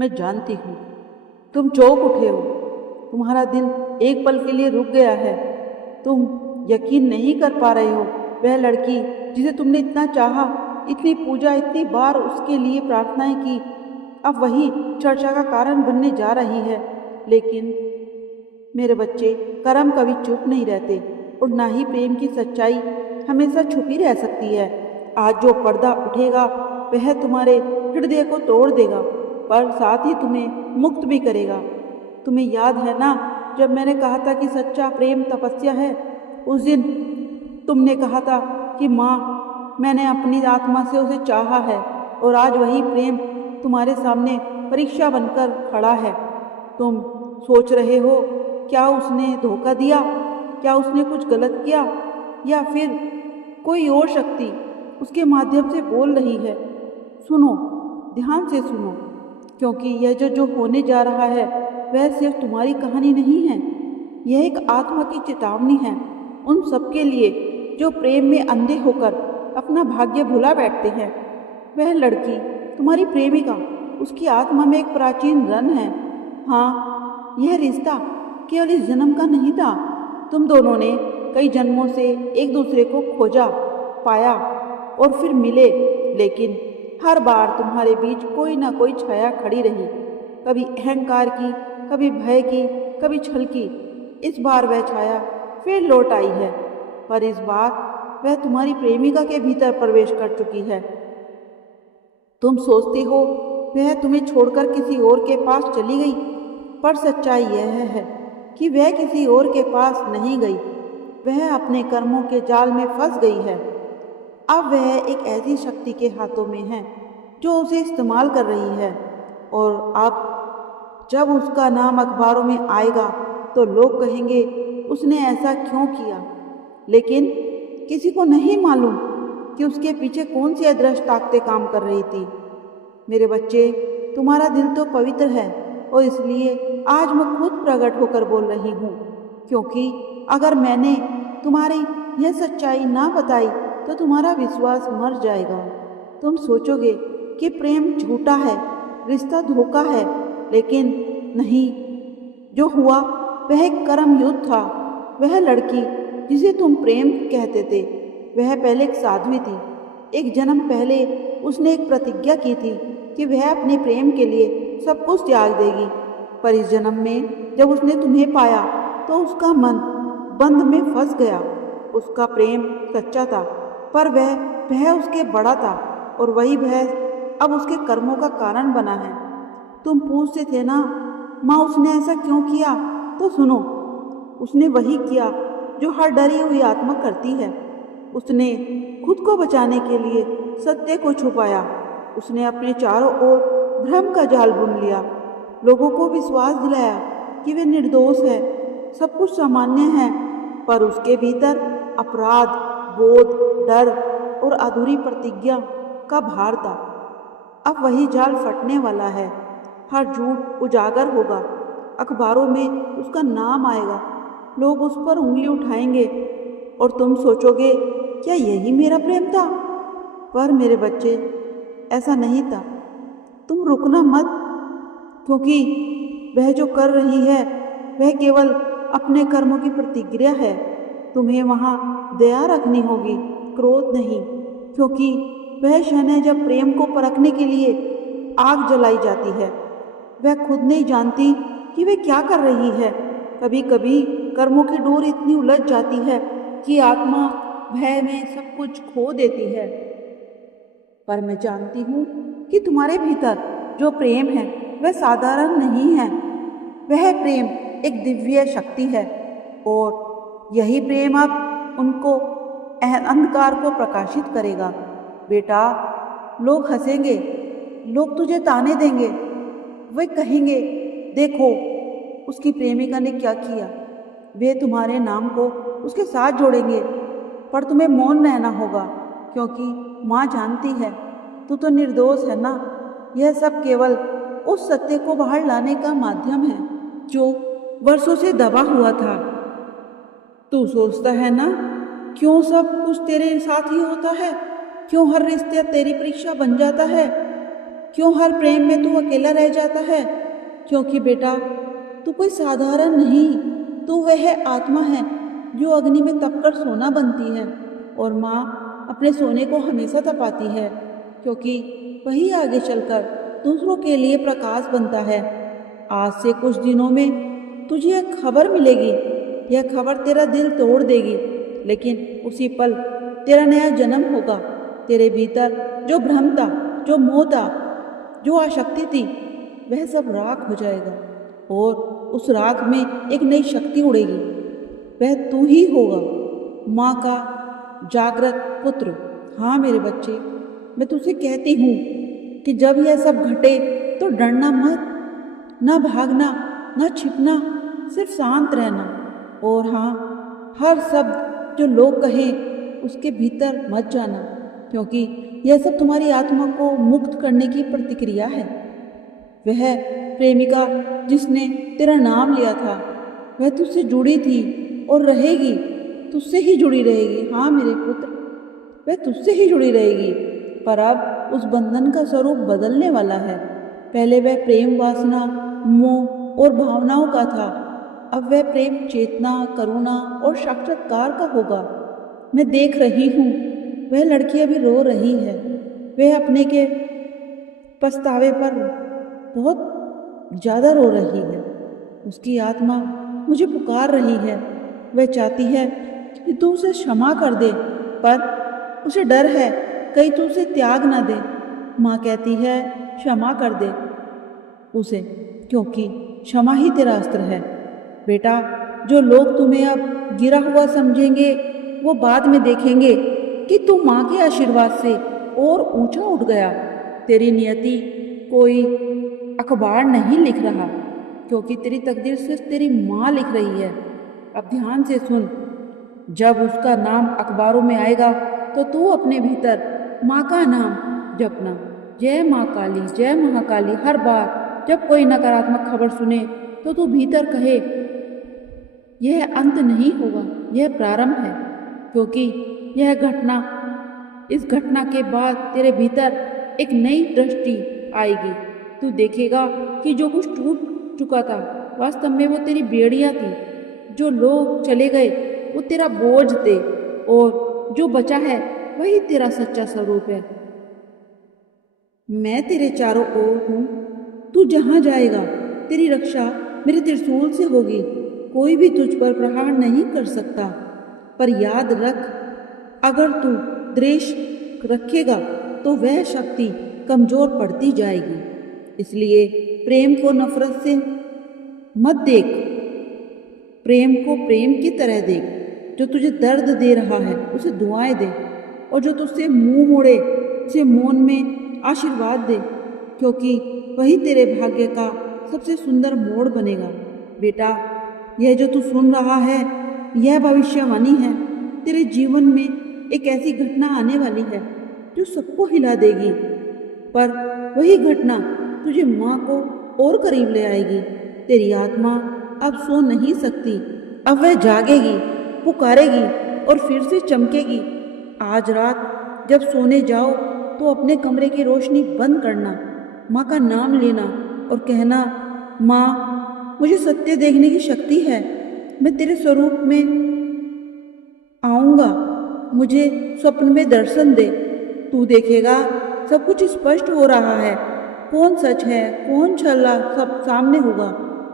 मैं जानती हूँ तुम चौंक उठे हो, तुम्हारा दिल एक पल के लिए रुक गया है। तुम यकीन नहीं कर पा रहे हो, वह लड़की जिसे तुमने इतना चाहा, इतनी पूजा, इतनी बार उसके लिए प्रार्थनाएं की, अब वही चर्चा का कारण बनने जा रही है। लेकिन मेरे बच्चे, कर्म कभी चुप नहीं रहते और ना ही प्रेम की सच्चाई हमेशा छुपी रह सकती है। आज जो पर्दा उठेगा वह तुम्हारे हृदय को तोड़ देगा, पर साथ ही तुम्हें मुक्त भी करेगा। तुम्हें याद है ना, जब मैंने कहा था कि सच्चा प्रेम तपस्या है? उस दिन तुमने कहा था कि माँ, मैंने अपनी आत्मा से उसे चाहा है और आज वही प्रेम तुम्हारे सामने परीक्षा बनकर खड़ा है। तुम सोच रहे हो, क्या उसने धोखा दिया, क्या उसने कुछ गलत किया, या फिर कोई और शक्ति उसके माध्यम से बोल रही है? सुनो, ध्यान से सुनो, क्योंकि यह जो होने जा रहा है वह सिर्फ तुम्हारी कहानी नहीं है। यह एक आत्मा की चेतावनी है उन सबके लिए जो प्रेम में अंधे होकर अपना भाग्य भुला बैठते हैं। वह लड़की, तुम्हारी प्रेमिका, उसकी आत्मा में एक प्राचीन रन है। हाँ, यह रिश्ता केवल इस जन्म का नहीं था। तुम दोनों ने कई जन्मों से एक दूसरे को खोजा, पाया और फिर मिले, लेकिन हर बार तुम्हारे बीच कोई ना कोई छाया खड़ी रही, कभी अहंकार की, कभी भय की, कभी छल की। इस बार वह छाया फिर लौट आई है, पर इस बार वह तुम्हारी प्रेमिका के भीतर प्रवेश कर चुकी है। तुम सोचते हो वह तुम्हें छोड़कर किसी और के पास चली गई, पर सच्चाई यह है कि वह किसी और के पास नहीं गई, वह अपने कर्मों के जाल में फंस गई है। अब वह एक ऐसी शक्ति के हाथों में है जो उसे इस्तेमाल कर रही है, और अब जब उसका नाम अखबारों में आएगा तो लोग कहेंगे उसने ऐसा क्यों किया। लेकिन किसी को नहीं मालूम कि उसके पीछे कौन सी अदृश्य ताकतें काम कर रही थी। मेरे बच्चे, तुम्हारा दिल तो पवित्र है और इसलिए आज मैं खुद प्रकट होकर बोल रही हूँ, क्योंकि अगर मैंने तुम्हारी यह सच्चाई ना बताई तो तुम्हारा विश्वास मर जाएगा। तुम सोचोगे कि प्रेम झूठा है, रिश्ता धोखा है, लेकिन नहीं, जो हुआ वह एक कर्म युद्ध था। वह लड़की जिसे तुम प्रेम कहते थे, वह पहले एक साध्वी थी। एक जन्म पहले उसने एक प्रतिज्ञा की थी कि वह अपने प्रेम के लिए सब कुछ त्याग देगी, पर इस जन्म में जब उसने तुम्हें पाया तो उसका मन बंध में फंस गया। उसका प्रेम सच्चा था, पर वह भय उसके बड़ा था, और वही भय अब उसके कर्मों का कारण बना है। तुम पूछते थे ना, माँ उसने ऐसा क्यों किया? तो सुनो, उसने वही किया जो हर डरी हुई आत्मा करती है। उसने खुद को बचाने के लिए सत्य को छुपाया। उसने अपने चारों ओर भ्रम का जाल बुन लिया, लोगों को विश्वास दिलाया कि वे निर्दोष है, सब कुछ सामान्य है, पर उसके भीतर अपराध बोध, डर और अधूरी प्रतिज्ञा का भार था। अब वही जाल फटने वाला है, हर झूठ उजागर होगा, अखबारों में उसका नाम आएगा, लोग उस पर उंगली उठाएंगे और तुम सोचोगे, क्या यही मेरा प्रेम था? पर मेरे बच्चे, ऐसा नहीं था। तुम रुकना मत, क्योंकि वह जो कर रही है वह केवल अपने कर्मों की प्रतिक्रिया है। तुम्हें वहाँ दया रखनी होगी, क्रोध नहीं, क्योंकि वह क्षण है जब प्रेम को परखने के लिए आग जलाई जाती है। वह खुद नहीं जानती कि वह क्या कर रही है। कभी कभी कर्मों की डोर इतनी उलझ जाती है कि आत्मा भय में सब कुछ खो देती है। पर मैं जानती हूँ कि तुम्हारे भीतर जो प्रेम है वह साधारण नहीं है। वह प्रेम एक दिव्य शक्ति है, और यही प्रेम अब उनको अंधकार को प्रकाशित करेगा। बेटा, लोग हंसेंगे, लोग तुझे ताने देंगे, वे कहेंगे, देखो उसकी प्रेमिका ने क्या किया। वे तुम्हारे नाम को उसके साथ जोड़ेंगे, पर तुम्हें मौन रहना होगा, क्योंकि माँ जानती है तू तो निर्दोष है ना। यह सब केवल उस सत्य को बाहर लाने का माध्यम है जो वर्षों से दबा हुआ था। तू सोचता है ना, क्यों सब कुछ तेरे साथ ही होता है, क्यों हर रिश्ता तेरी परीक्षा बन जाता है? क्यों हर प्रेम में तू अकेला रह जाता है? क्योंकि बेटा, तू कोई साधारण नहीं, तू वह आत्मा है जो अग्नि में तपकर सोना बनती है और माँ अपने सोने को हमेशा तपाती है, क्योंकि वही आगे चलकर दूसरों के लिए प्रकाश बनता है। आज से कुछ दिनों में तुझे एक खबर मिलेगी। यह खबर तेरा दिल तोड़ देगी, लेकिन उसी पल तेरा नया जन्म होगा। तेरे भीतर जो भ्रम था, जो मोह था, जो आसक्ति थी, वह सब राख हो जाएगा और उस राख में एक नई शक्ति उड़ेगी। वह तू ही होगा, माँ का जागृत पुत्र। हाँ मेरे बच्चे, मैं तुझसे कहती हूँ कि जब यह सब घटे तो डरना मत, ना भागना, ना छिपना, सिर्फ शांत रहना। और हाँ, हर शब्द जो लोग कहें उसके भीतर मत जाना, क्योंकि यह सब तुम्हारी आत्मा को मुक्त करने की प्रतिक्रिया है। वह प्रेमिका जिसने तेरा नाम लिया था, वह तुझसे जुड़ी थी और रहेगी, तुझसे ही जुड़ी रहेगी। हाँ मेरे पुत्र, वह तुझसे ही जुड़ी रहेगी। पर अब उस बंधन का स्वरूप बदलने वाला है। पहले वह प्रेम वासना, मोह और भावनाओं का था, अब वह प्रेम चेतना, करुणा और साक्षात्कार का होगा। मैं देख रही हूँ, वह लड़की अभी रो रही है। वह अपने के पछतावे पर बहुत ज़्यादा रो रही है। उसकी आत्मा मुझे पुकार रही है। वह चाहती है कि तू उसे क्षमा कर दे, पर उसे डर है कहीं तू उसे त्याग ना दे। माँ कहती है क्षमा कर दे उसे, क्योंकि क्षमा ही तेरा अस्त्र है। बेटा, जो लोग तुम्हें अब गिरा हुआ समझेंगे, वो बाद में देखेंगे कि तू माँ के आशीर्वाद से और ऊंचा उठ गया। तेरी नियति कोई अखबार नहीं लिख रहा, क्योंकि तेरी तकदीर सिर्फ तेरी माँ लिख रही है। अब ध्यान से सुन, जब उसका नाम अखबारों में आएगा तो तू अपने भीतर माँ का नाम जपना, जय माँ काली, जय महाकाली। हर बार जब कोई नकारात्मक खबर सुने तो तू भीतर कहे, यह अंत नहीं होगा, यह प्रारंभ है। क्योंकि यह घटना, इस घटना के बाद तेरे भीतर एक नई दृष्टि आएगी। तू देखेगा कि जो कुछ टूट चुका था वास्तव में वो तेरी बेड़ियां थी। जो लोग चले गए वो तेरा बोझ थे, और जो बचा है वही तेरा सच्चा स्वरूप है। मैं तेरे चारों ओर हूँ। तू जहाँ जाएगा तेरी रक्षा मेरे त्रिशूल से होगी। कोई भी तुझ पर प्रहार नहीं कर सकता। पर याद रख, अगर तू द्वेष रखेगा तो वह शक्ति कमजोर पड़ती जाएगी। इसलिए प्रेम को नफरत से मत देख, प्रेम को प्रेम की तरह देख। जो तुझे दर्द दे रहा है उसे दुआएं दे, और जो तुझसे मुंह मोड़े उसे मौन में आशीर्वाद दे, क्योंकि वही तेरे भाग्य का सबसे सुंदर मोड़ बनेगा। बेटा, यह जो तू सुन रहा है, यह भविष्यवाणी है। तेरे जीवन में एक ऐसी घटना आने वाली है जो सबको हिला देगी, पर वही घटना तुझे माँ को और करीब ले आएगी। तेरी आत्मा अब सो नहीं सकती, अब वह जागेगी, पुकारेगी और फिर से चमकेगी। आज रात जब सोने जाओ तो अपने कमरे की रोशनी बंद करना, माँ का नाम लेना और कहना, माँ, मुझे सत्य देखने की शक्ति है। मैं तेरे स्वरूप में आऊँगा, मुझे स्वप्न में दर्शन दे। तू देखेगा सब कुछ स्पष्ट हो रहा है। कौन सच है, कौन छला, सब सामने होगा।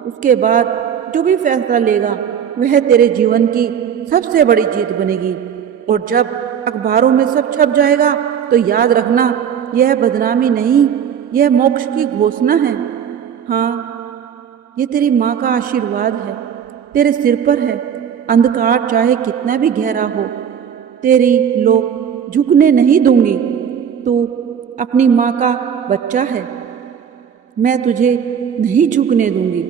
उसके बाद जो भी फैसला लेगा वह तेरे जीवन की सबसे बड़ी जीत बनेगी। और जब अखबारों में सब छप जाएगा तो याद रखना, यह बदनामी नहीं, यह मोक्ष की घोषणा है। हाँ, ये तेरी माँ का आशीर्वाद है, तेरे सिर पर है। अंधकार चाहे कितना भी गहरा हो, तेरी लो झुकने नहीं दूंगी। तू अपनी माँ का बच्चा है, मैं तुझे नहीं झुकने दूंगी।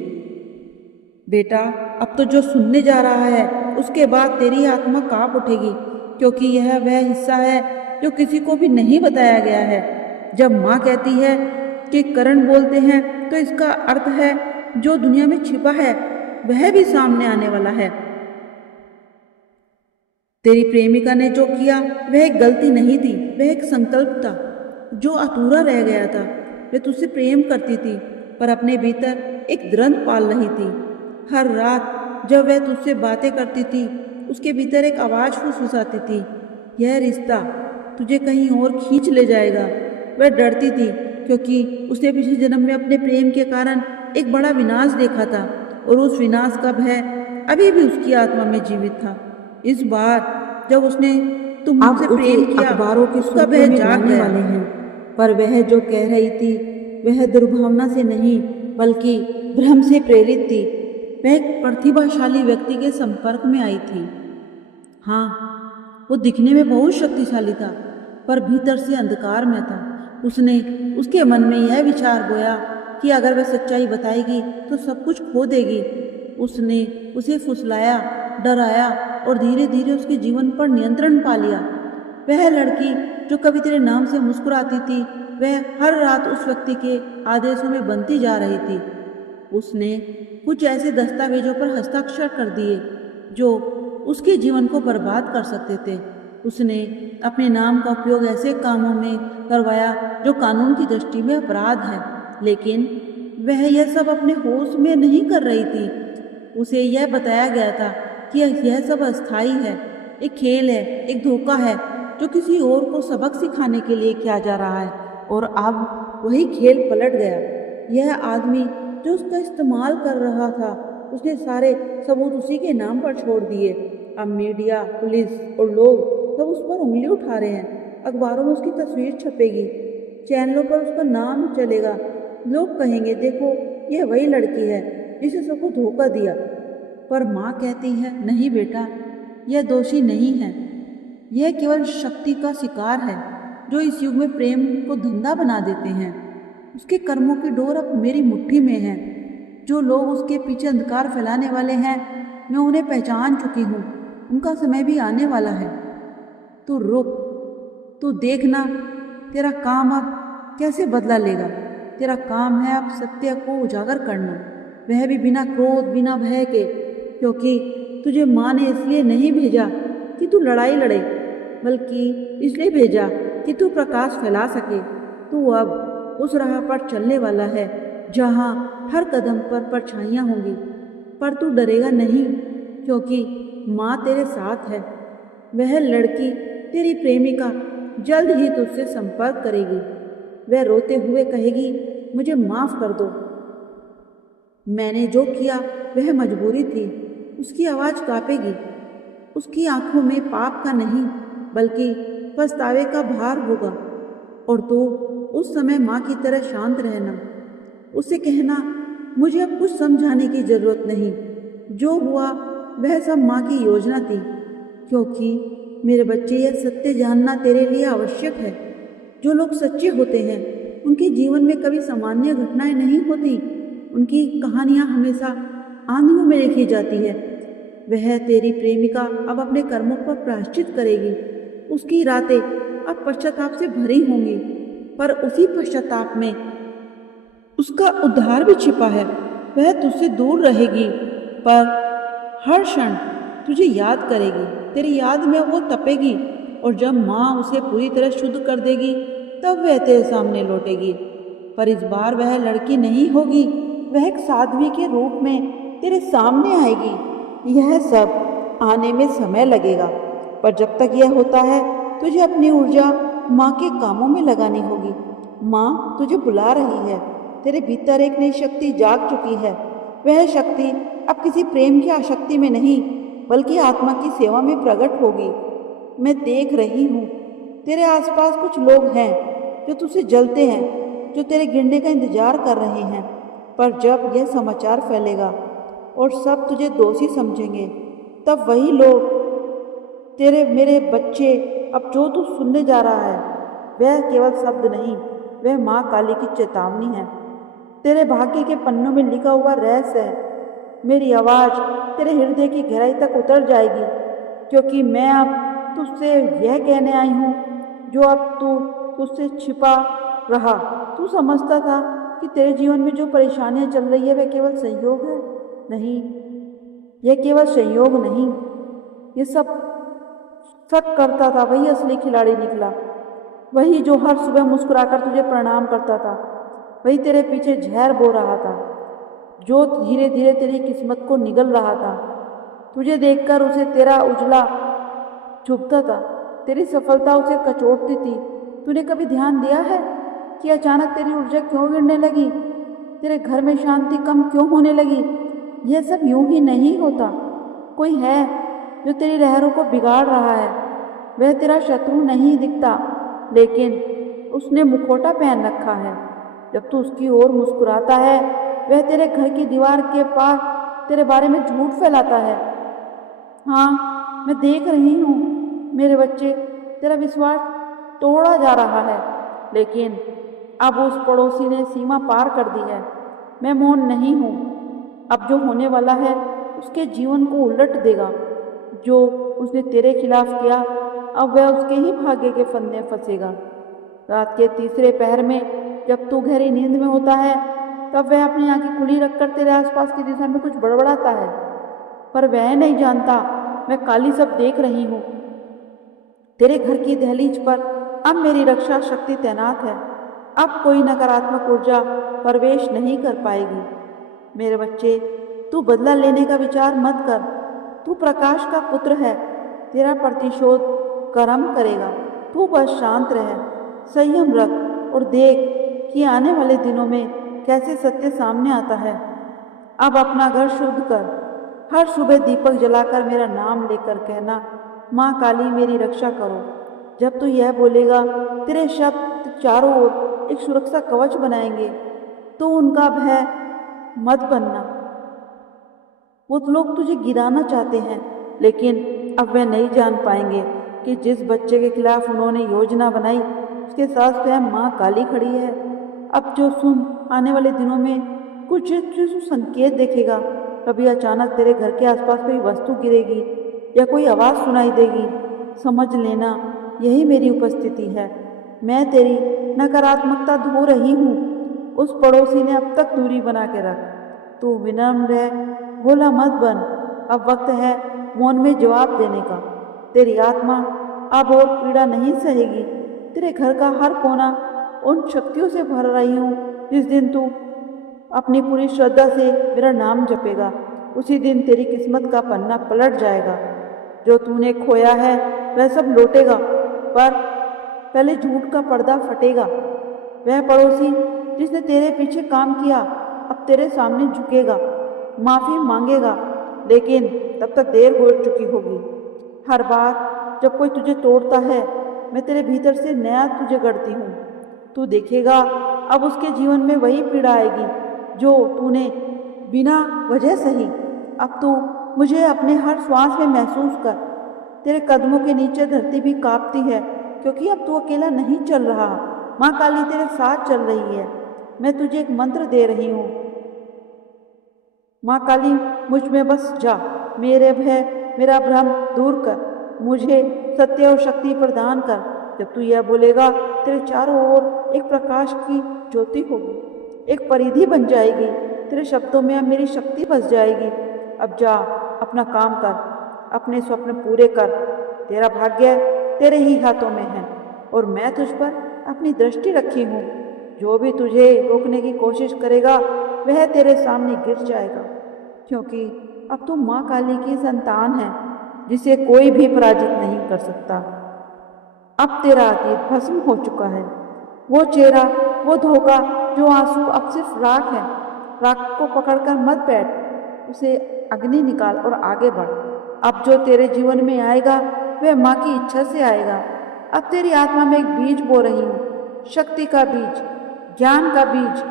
बेटा, अब तो जो सुनने जा रहा है उसके बाद तेरी आत्मा कांप उठेगी, क्योंकि यह वह हिस्सा है जो किसी को भी नहीं बताया गया है। जब माँ कहती है कि करण बोलते हैं तो इसका अर्थ है जो दुनिया में छिपा है वह भी सामने आने वाला है। तेरी प्रेमिका ने जो किया वह एक गलती नहीं थी, वह एक संकल्प था जो अधूरा रह गया था। वह तुझसे प्रेम करती थी, पर अपने भीतर एक द्वंद्व पाल रही थी। हर रात जब वह तुझसे बातें करती थी, उसके भीतर एक आवाज़ फुसफुसाती थी, यह रिश्ता तुझे कहीं और खींच ले जाएगा। वह डरती थी क्योंकि उसने पिछले जन्म में अपने प्रेम के कारण एक बड़ा विनाश देखा था और उस विनाश का भय अभी भी उसकी आत्मा में जीवित था। इस बार जब उसने तुमसे प्रेम किया, अखबारों के उसका सूत्रों भय में जाग बुलाने गया। वाले हैं, पर वह जो कह रही थी वह दुर्भावना से नहीं बल्कि भ्रम से प्रेरित थी। वह एक प्रतिभाशाली व्यक्ति के संपर्क में आई थी। हाँ, वो दिखने में बहुत शक्तिशाली था, पर भीतर से अंधकार में था। उसने उसके मन में यह विचार बोया कि अगर वह सच्चाई बताएगी तो सब कुछ खो देगी। उसने उसे फुसलाया, डराया और धीरे धीरे उसके जीवन पर नियंत्रण पा लिया। वह लड़की जो कभी तेरे नाम से मुस्कुराती थी, वह हर रात उस व्यक्ति के आदेशों में बनती जा रही थी। उसने कुछ ऐसे दस्तावेजों पर हस्ताक्षर कर दिए जो उसके जीवन को बर्बाद कर सकते थे। उसने अपने नाम का उपयोग ऐसे कामों में करवाया जो कानून की दृष्टि में अपराध है, लेकिन वह यह सब अपने होश में नहीं कर रही थी। उसे यह बताया गया था कि यह सब अस्थायी है, एक खेल है, एक धोखा है जो किसी और को सबक सिखाने के लिए किया जा रहा है। और अब वही खेल पलट गया। यह आदमी जो उसका इस्तेमाल कर रहा था, उसने सारे सबूत उसी के नाम पर छोड़ दिए। अब मीडिया, पुलिस और लोग सब उस पर उंगली उठा रहे हैं। अखबारों में उसकी तस्वीर छपेगी, चैनलों पर उसका नाम चलेगा। लोग कहेंगे, देखो यह वही लड़की है जिसे सबको धोखा दिया। पर माँ कहती है, नहीं बेटा, यह दोषी नहीं है। यह केवल शक्ति का शिकार है जो इस युग में प्रेम को धंधा बना देते हैं। उसके कर्मों की डोर अब मेरी मुट्ठी में है। जो लोग उसके पीछे अंधकार फैलाने वाले हैं, मैं उन्हें पहचान चुकी हूँ। उनका समय भी आने वाला है। तू रुक, तू देखना तेरा काम अब कैसे बदला लेगा। तेरा काम है अब सत्य को उजागर करना, वह भी बिना क्रोध, बिना भय के, क्योंकि तुझे माँ ने इसलिए नहीं भेजा कि तू लड़ाई लड़े, बल्कि इसलिए भेजा कि तू प्रकाश फैला सके। तू अब उस राह पर चलने वाला है जहाँ हर कदम पर परछाइयाँ होंगी, पर तू डरेगा नहीं, क्योंकि माँ तेरे साथ है। वह लड़की, तेरी प्रेमिका, जल्द ही तुझसे संपर्क करेगी। वह रोते हुए कहेगी, मुझे माफ़ कर दो, मैंने जो किया वह मजबूरी थी। उसकी आवाज़ कांपेगी। उसकी आंखों में पाप का नहीं बल्कि पछतावे का भार होगा। और तू उस समय माँ की तरह शांत रहना। उससे कहना, मुझे अब कुछ समझाने की जरूरत नहीं। जो हुआ वह सब माँ की योजना थी, क्योंकि मेरे बच्चे, यह सत्य जानना तेरे लिए आवश्यक है। जो लोग सच्चे होते हैं उनके जीवन में कभी सामान्य घटनाएं नहीं होती। उनकी कहानियां हमेशा आंधियों में लिखी जाती है। वह तेरी प्रेमिका अब अपने कर्मों पर प्रायश्चित करेगी। उसकी रातें अब पश्चाताप से भरी होंगी, पर उसी पश्चाताप में उसका उद्धार भी छिपा है। वह तुझसे दूर रहेगी, पर हर क्षण तुझे याद करेगी। तेरी याद में वो तपेगी, और जब माँ उसे पूरी तरह शुद्ध कर देगी तब वह तेरे सामने लौटेगी। पर इस बार वह लड़की नहीं होगी, वह एक साध्वी के रूप में तेरे सामने आएगी। यह सब आने में समय लगेगा, पर जब तक यह होता है तुझे अपनी ऊर्जा माँ के कामों में लगानी होगी। माँ तुझे बुला रही है। तेरे भीतर एक नई शक्ति जाग चुकी है। वह शक्ति अब किसी प्रेम की आसक्ति में नहीं बल्कि आत्मा की सेवा में प्रकट होगी। मैं देख रही हूँ, तेरे आसपास कुछ लोग हैं जो तुझसे जलते हैं, जो तेरे गिरने का इंतजार कर रहे हैं। पर जब यह समाचार फैलेगा और सब तुझे दोषी समझेंगे, तब वही लोग, तेरे मेरे बच्चे, अब जो तू सुनने जा रहा है वह केवल शब्द नहीं, वह माँ काली की चेतावनी है। तेरे भाग्य के पन्नों में लिखा हुआ रहस्य है। मेरी आवाज़ तेरे हृदय की गहराई तक उतर जाएगी, क्योंकि मैं अब तुझसे यह कहने आई हूँ जो अब तू तुझसे छिपा रहा। तू समझता था कि तेरे जीवन में जो परेशानियाँ चल रही है वह केवल संयोग है। नहीं, यह केवल संयोग नहीं, ये सब शक करता था वही असली खिलाड़ी निकला। वही जो हर सुबह मुस्कुराकर तुझे प्रणाम करता था, वही तेरे पीछे जहर बो रहा था, जो धीरे धीरे तेरी किस्मत को निगल रहा था। तुझे देखकर उसे तेरा उजला चुभता था, तेरी सफलता उसे कचोटती थी। तूने कभी ध्यान दिया है कि अचानक तेरी ऊर्जा क्यों गिरने लगी? तेरे घर में शांति कम क्यों होने लगी? यह सब यूं ही नहीं होता। कोई है जो तेरी लहरों को बिगाड़ रहा है। वह तेरा शत्रु नहीं दिखता, लेकिन उसने मुखौटा पहन रखा है। जब तू उसकी ओर मुस्कुराता है, वह तेरे घर की दीवार के पास तेरे बारे में झूठ फैलाता है। हाँ, मैं देख रही हूँ मेरे बच्चे, तेरा विश्वास तोड़ा जा रहा है, लेकिन अब उस पड़ोसी ने सीमा पार कर दी है। मैं मौन नहीं हूँ। अब जो होने वाला है उसके जीवन को उलट देगा। जो उसने तेरे खिलाफ किया, अब वह उसके ही भाग्य के फंदे फंसेगा। रात के तीसरे पहर में जब तू गहरी नींद में होता है, तब वह अपनी आंखें खुली रखकर तेरे आसपास की दिशा में कुछ बड़बड़ाता है, पर वह नहीं जानता मैं काली सब देख रही हूँ। तेरे घर की दहलीज पर अब मेरी रक्षा शक्ति तैनात है। अब कोई नकारात्मक ऊर्जा प्रवेश नहीं कर पाएगी। मेरे बच्चे, तू बदला लेने का विचार मत कर। तू प्रकाश का पुत्र है। तेरा प्रतिशोध कर्म करेगा। तू बस शांत रह, संयम रख और देख कि आने वाले दिनों में कैसे सत्य सामने आता है। अब अपना घर शुद्ध कर। हर सुबह दीपक जलाकर मेरा नाम लेकर कहना, माँ काली मेरी रक्षा करो। जब तू यह बोलेगा, तेरे शब्द चारों ओर एक सुरक्षा कवच बनाएंगे। तो उनका भय मत बनना। वो लोग तुझे गिराना चाहते हैं, लेकिन अब वे नहीं जान पाएंगे कि जिस बच्चे के खिलाफ उन्होंने योजना बनाई, उसके साथ स्वयं माँ काली खड़ी है। अब जो सुन, आने वाले दिनों में कुछ संकेत देखेगा। कभी अचानक तेरे घर के आसपास कोई वस्तु गिरेगी या कोई आवाज़ सुनाई देगी। समझ लेना, यही मेरी उपस्थिति है। मैं तेरी नकारात्मकता धो रही हूँ। उस पड़ोसी ने अब तक दूरी बना के रख। तू विनम्र रह, भोला मत बन। अब वक्त है मौन में जवाब देने का। तेरी आत्मा अब और पीड़ा नहीं सहेगी। तेरे घर का हर कोना उन शक्तियों से भर रही हूँ। जिस दिन तू अपनी पूरी श्रद्धा से मेरा नाम जपेगा, उसी दिन तेरी किस्मत का पन्ना पलट जाएगा। जो तूने खोया है वह सब लौटेगा, पर पहले झूठ का पर्दा फटेगा। वह पड़ोसी जिसने तेरे पीछे काम किया, अब तेरे सामने झुकेगा, माफ़ी मांगेगा, लेकिन तब तक देर हो चुकी होगी। हर बार जब कोई तुझे तोड़ता है, मैं तेरे भीतर से नया तुझे गढ़ती हूँ। तू देखेगा, अब उसके जीवन में वही पीड़ा आएगी जो तूने बिना वजह सही। अब तू मुझे अपने हर श्वास में महसूस कर। तेरे कदमों के नीचे धरती भी कांपती है, क्योंकि अब तू अकेला नहीं चल रहा। माँ काली तेरे साथ चल रही है। मैं तुझे एक मंत्र दे रही हूँ। माँ काली, मुझ में बस जा। मेरे भय, मेरा भ्रम दूर कर। मुझे सत्य और शक्ति प्रदान कर। जब तू यह बोलेगा, तेरे चारों ओर एक प्रकाश की ज्योति होगी, एक परिधि बन जाएगी। तेरे शब्दों में अब मेरी शक्ति बस जाएगी। अब जा, अपना काम कर, अपने स्वप्न पूरे कर। तेरा भाग्य तेरे ही हाथों में है और मैं तुझ पर अपनी दृष्टि रखी हूँ। जो भी तुझे रोकने की कोशिश करेगा, वह तेरे सामने गिर जाएगा, क्योंकि अब तू माँ काली की संतान है, जिसे कोई भी पराजित नहीं कर सकता। अब तेरा अतीत भस्म हो चुका है। वो चेहरा, वो धोखा, जो आंसू, अब सिर्फ राख है। राख को पकड़कर मत बैठ, उसे अग्नि निकाल और आगे बढ़। अब जो तेरे जीवन में आएगा, वह माँ की इच्छा से आएगा। अब तेरी आत्मा में एक बीज बो रही हूँ, शक्ति का बीज, ज्ञान का बीज।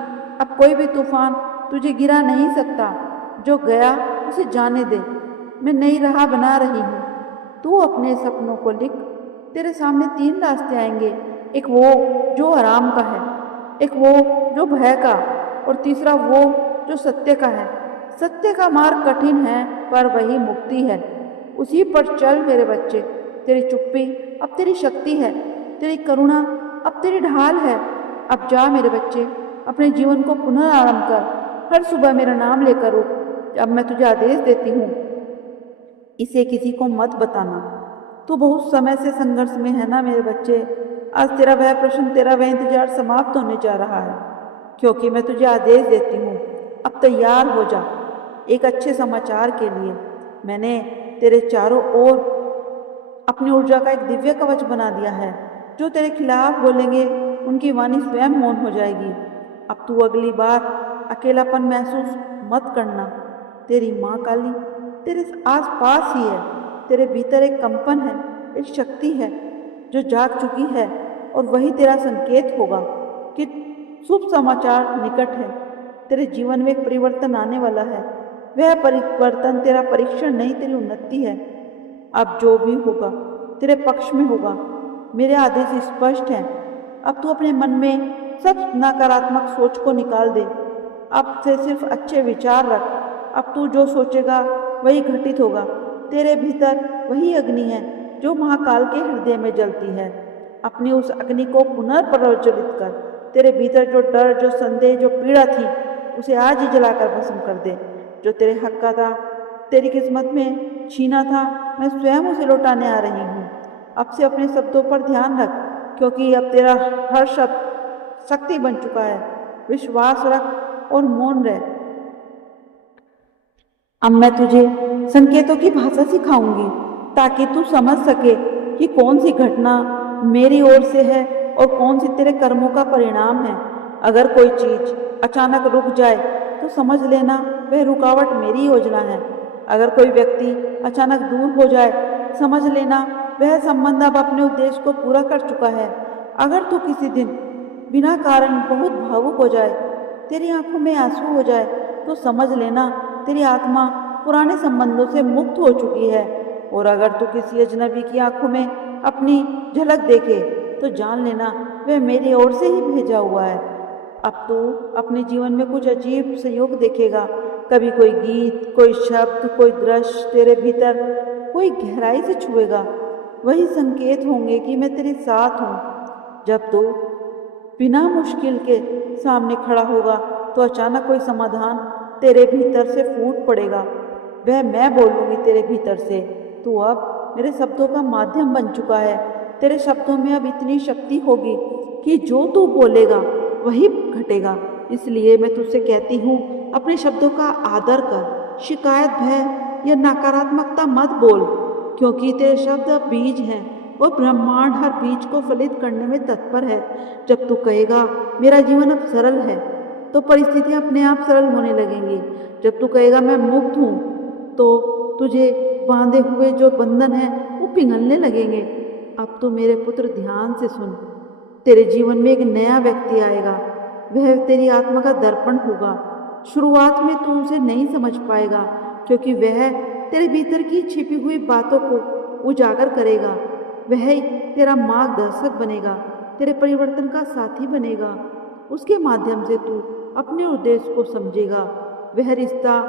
अब कोई भी तूफान तुझे गिरा नहीं सकता। जो गया उसे जाने दे। मैं नई राह बना रही हूँ। तू अपने सपनों को लिख। तेरे सामने 3 रास्ते आएंगे, एक वो जो आराम का है, एक वो जो भय का, और तीसरा वो जो सत्य का है। सत्य का मार्ग कठिन है, पर वही मुक्ति है। उसी पर चल मेरे बच्चे। तेरी चुप्पी अब तेरी शक्ति है, तेरी करुणा अब तेरी ढाल है। अब जा मेरे बच्चे, अपने जीवन को पुनः आरंभ कर। हर सुबह मेरा नाम लेकर उठ। अब मैं तुझे आदेश देती हूँ, इसे किसी को मत बताना। तू बहुत समय से संघर्ष में है ना मेरे बच्चे। आज तेरा वह प्रश्न, तेरा वह इंतजार समाप्त होने जा रहा है। क्योंकि मैं तुझे आदेश देती हूँ, अब तैयार हो जा एक अच्छे समाचार के लिए। मैंने तेरे चारों ओर अपनी ऊर्जा का एक दिव्य कवच बना दिया है। जो तेरे खिलाफ बोलेंगे उनकी वाणी स्वयं मौन हो जाएगी। अब तू अगली बार अकेलापन महसूस मत करना। तेरी माँ काली तेरे आस पास ही है। तेरे भीतर एक कंपन है, एक शक्ति है जो जाग चुकी है, और वही तेरा संकेत होगा कि शुभ समाचार निकट है। तेरे जीवन में एक परिवर्तन आने वाला है। वह परिवर्तन तेरा परीक्षण नहीं, तेरी उन्नति है। अब जो भी होगा तेरे पक्ष में होगा। मेरे आदेश स्पष्ट हैं। अब तू अपने मन में सब नकारात्मक सोच को निकाल दे। अब से सिर्फ अच्छे विचार रख। अब तू जो सोचेगा वही घटित होगा। तेरे भीतर वही अग्नि है जो महाकाल के हृदय में जलती है। अपनी उस अग्नि को पुनर्प्रज्वलित कर। तेरे भीतर जो डर, जो संदेह, जो पीड़ा थी, उसे आज ही जलाकर भस्म कर दे। जो तेरे हक का था, तेरी किस्मत में छीना था, मैं स्वयं उसे लौटाने आ रही हूँ। अब से अपने शब्दों पर ध्यान रख, क्योंकि अब तेरा हर शब्द शक्ति बन चुका है। विश्वास रख और मौन रह। अब मैं तुझे संकेतों की भाषा सिखाऊंगी ताकि तू समझ सके कि कौन सी घटना मेरी ओर से है और कौन सी तेरे कर्मों का परिणाम है। अगर कोई चीज अचानक रुक जाए तो समझ लेना वह रुकावट मेरी योजना है। अगर कोई व्यक्ति अचानक दूर हो जाए, समझ लेना वह संबंध अब अपने उद्देश्य को पूरा कर चुका है। अगर तू किसी दिन बिना कारण बहुत भावुक हो जाए, तेरी आंखों में आंसू हो जाए, तो समझ लेना तेरी आत्मा पुराने संबंधों से मुक्त हो चुकी है। और अगर तू किसी अजनबी की आंखों में अपनी झलक देखे तो जान लेना वह मेरी ओर से ही भेजा हुआ है। अब तू अपने जीवन में कुछ अजीब संयोग देखेगा। कभी कोई गीत, कोई शब्द, कोई दृश्य तेरे भीतर कोई गहराई से छुएगा। वही संकेत होंगे कि मैं तेरे साथ हूँ। जब तू बिना मुश्किल के सामने खड़ा होगा तो अचानक कोई समाधान तेरे भीतर से फूट पड़ेगा। वह मैं बोलूँगी तेरे भीतर से। तू अब मेरे शब्दों का माध्यम बन चुका है। तेरे शब्दों में अब इतनी शक्ति होगी कि जो तू बोलेगा वही घटेगा। इसलिए मैं तुझसे कहती हूँ, अपने शब्दों का आदर कर। शिकायत, भय या नकारात्मकता मत बोल, क्योंकि तेरे शब्द अब बीज हैं और ब्रह्मांड हर बीज को फलित करने में तत्पर है। जब तू कहेगा मेरा जीवन अब सरल है, तो परिस्थितियां अपने आप सरल होने लगेंगी। जब तू कहेगा मैं मुक्त हूँ, तो तुझे बांधे हुए जो बंधन है वो पिघलने लगेंगे। अब तो मेरे पुत्र ध्यान से सुन। तेरे जीवन में एक नया व्यक्ति आएगा। वह तेरी आत्मा का दर्पण होगा। शुरुआत में तू उसे नहीं समझ पाएगा, क्योंकि वह तेरे भीतर की छिपी हुई बातों को उजागर करेगा। वह तेरा मार्गदर्शक बनेगा, तेरे परिवर्तन का साथी बनेगा। उसके माध्यम से तू अपने उद्देश्य को समझेगा। वह रिश्ता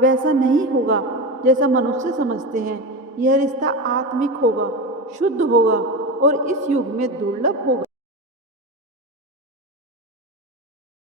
वैसा नहीं होगा जैसा मनुष्य समझते हैं। यह रिश्ता आत्मिक होगा, शुद्ध होगा और इस युग में दुर्लभ होगा।